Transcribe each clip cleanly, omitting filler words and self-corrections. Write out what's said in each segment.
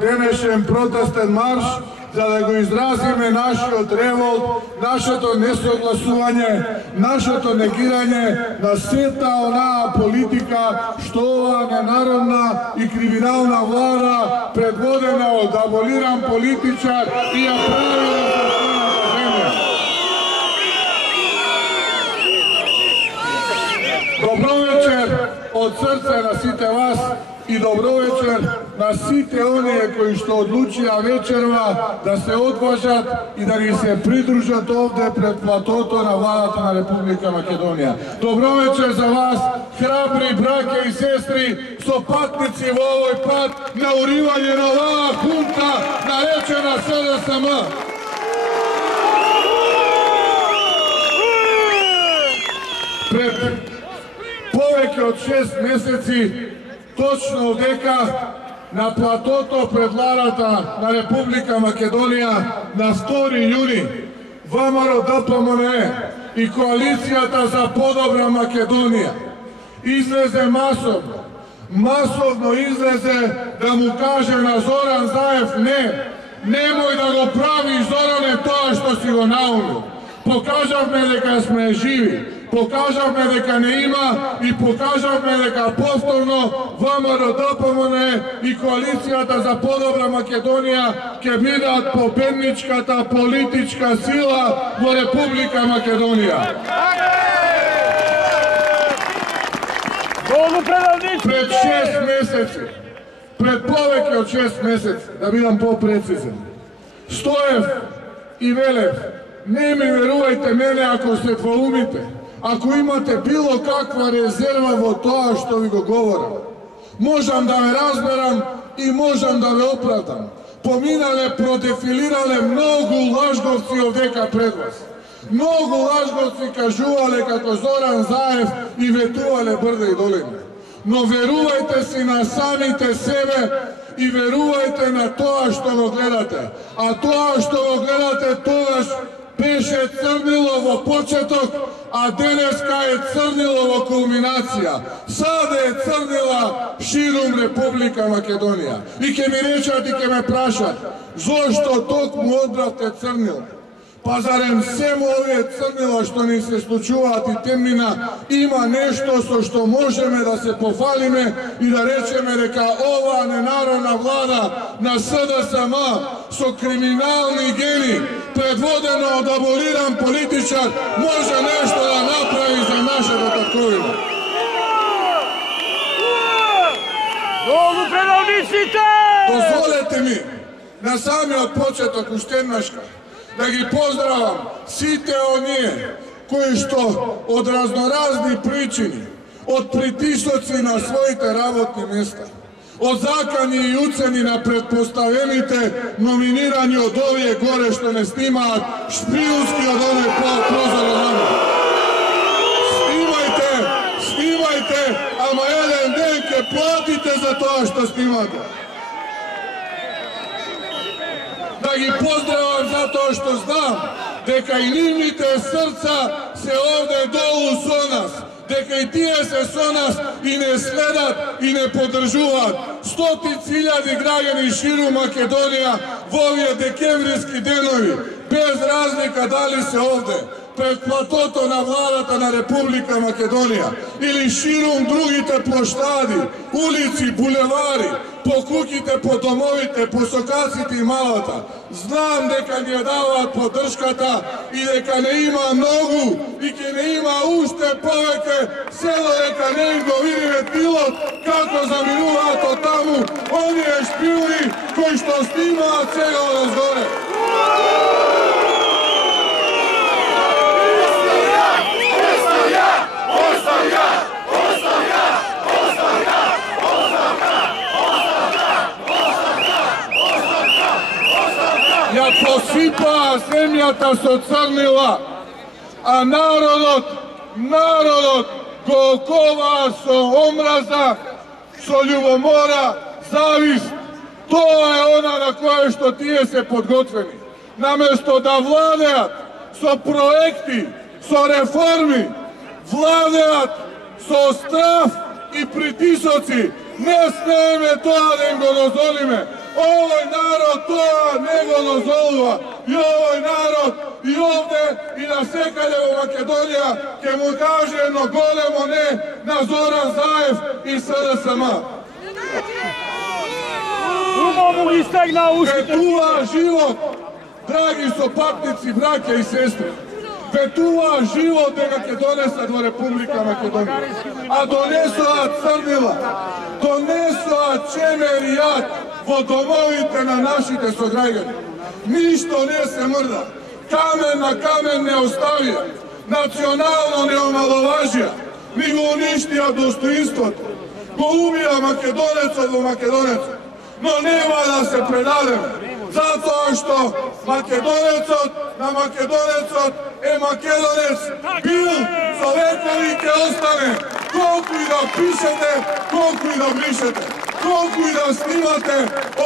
денешен протестен марш, за да го изразиме нашиот револт, нашето несогласување, нашето негирање на сета онаа политика што оваа ненародна и криминална влада, предводена од аболиран политичар, и ја прави на својата земја. Добро вечер од срце на сите вас и добро вечер на сите оние кои што одлучија вечерва да се одважат и да ни се придружат овде пред платото на владата на Република Македонија. Добро вечер за вас, храбри браќа и сестри, сопатници во овој пат на уривање на оваа хунта наречена СДСМ. Пред повеќе од 6 месеци, точно дека на платото пред владата на Република Македонија на 2 јуни ВМРО-ДПМНЕ и Коалицијата за подобра Македонија излезе масовно излезе да му каже на Зоран Заев немој да го правиш, Зоране, тоа што си го наумил. Покажавме дека сме живи, покажавме дека не има и покажавме дека повторно ВМРО-ДПМНЕ и Коалицијата за подобра Македонија ќе бидат победничката политичка сила во Република Македонија. Пред 6 месеци, пред повеќе од 6 месеци, да бидам попрецизен, Стоев и Велев, не ми верувајте мене ако се двоумите, ако имате било каква резерва во тоа што ви го говорам. Можам да ве разберам и можам да ве оправдам. Поминале, продефилирале многу лажговци овдека пред вас. Многу лажговци кажувале како Зоран Заев и ветувале брда и долина. Но верувајте си на самите себе и верувајте на тоа што го гледате. А тоа што го гледате тогаш беше црнило во почеток, а денеска е црнило во кулминација. Саде е црнила ширум Република Македонија. И ќе ми речат и ќе ме прашат, зошто токму одбравте црнила? Па зарем сему овие црнила што ни се случуваат и темнина, има нешто со што можеме да се пофалиме и да речеме дека оваа ненародна влада на СДСМ со криминални гени, предводена од аболиран политичар, може нешто да направи за нашата татковина. Дозволете ми на самиот почеток уште еднашка да ги поздравам сите оние кои што од разноразни причини, од притисоци на своите работни места, од закани и уцени на предпоставените номинирани од овие горе што не снимаат шпиунски од овие прозор нама. Снимајте, ама еден ден ќе платите за тоа што снимате. Да ги поздравам затоа што знам дека и нивните срца се овде долу со нас, дека и тие се со нас и не следат и не поддржуваат. Стотици илјади граѓани ширум Македонија во овие декемвриски денови, без разлика дали се овде пред платото на владата на Република Македонија или ширум другите плоштади, улици, булевари, по куќите, по домовите, по сокаците и малата. Знам дека ни ја даваат поддршката и дека не има многу и ќе не има уште повеќе, село дека не им го видиме пилот како заминуваат од таму оние шпиуни кои што снимаат сега одозгоре. Ја посипаа земјата со црнила, а народот го оковаа со омраза, со љубомора, завист. Тоа е она на кое што тие се подготвени. Наместо да владеат со проекти, со реформи, владеат со страф и притисоци. Не смееме тоа да им го дозволиме. Ovoj narod toa nego dozvolila. I ovoj narod i ovde i na Sekaljevo Makedonija ke mu kaže jedno golemo ne na Zoran Zaev i SRSM. Vetuva život, dragi sopatnici, brake i sestre. Vetuva život da ga donesa do Republika Makedonija. A donesova crnila, donesova čemer i jad, vodomovite na našite sograjeni. Ništo ne se mrda, kamen na kamen ne ostavija, nacionalno ne omalovažija, ni go uništija dostoinstvo, go ubija Makedonec od Makedoneca. No nema da se predademo, zato što Makedonec na Makedonec Makedonec bil Sovetkovike ostane, koliko i da pišete, koliko i da brišete, koliko i da snimate,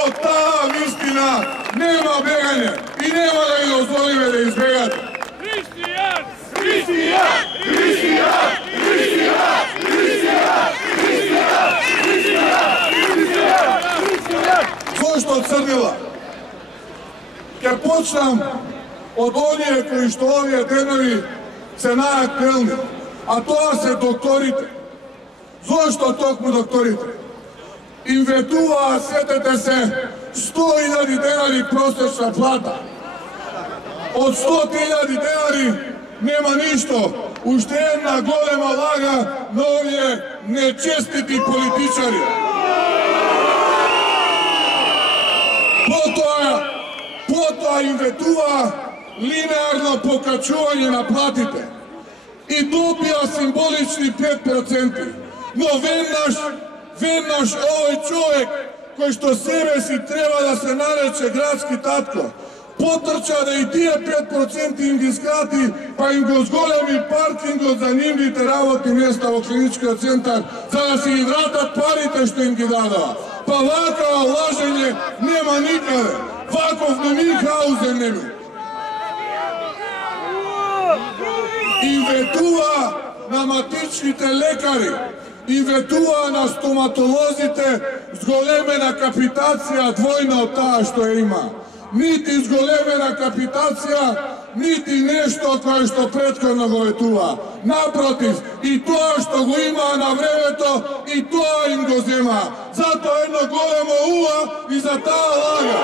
od ta istina nema beganje i nema da ih dozvolime da izbegate. Hristijan! Hristijan! Hristijan! Hristijan! Hristijan! Hristijan! Hristijan! Hristijan! Zašto crnila? Kad počnem od onije koji što ovije denovi se najaktelni, a to se doktorite. Zašto tokmu doktorite? Invetuva, sjetete se, 100.000 denari prosječna plata. Od 100.000 denari nema ništo. Ušte jedna golema laga na ovije nečestiti političari. Potom Invetuva linearno pokačuvanje naplatite i dobija simbolični 5%. No venaš ovaj čovjek koji što sebe si treba da se nareče gradski tatko, potrča da i tije 5% im gi skrati, pa im go zgolemi parkingo zanimljite ravoti mjesta u klinički centar, za da si ih vratat parite što im gi dadava. Pa vakava laženje nema nikade. Vakov ne Minhausen nema. Invetuva na matičnite lekari, invetuva na stomatolozite, zgolemena kapitacija dvojna od ta što je ima. Niti zgolemena kapitacija, niti nešto koje što prethodno go vetuva. Naprotiv, i to što go ima na vremeto, i to im go zima. Zato jedno golemo uva i za ta laga.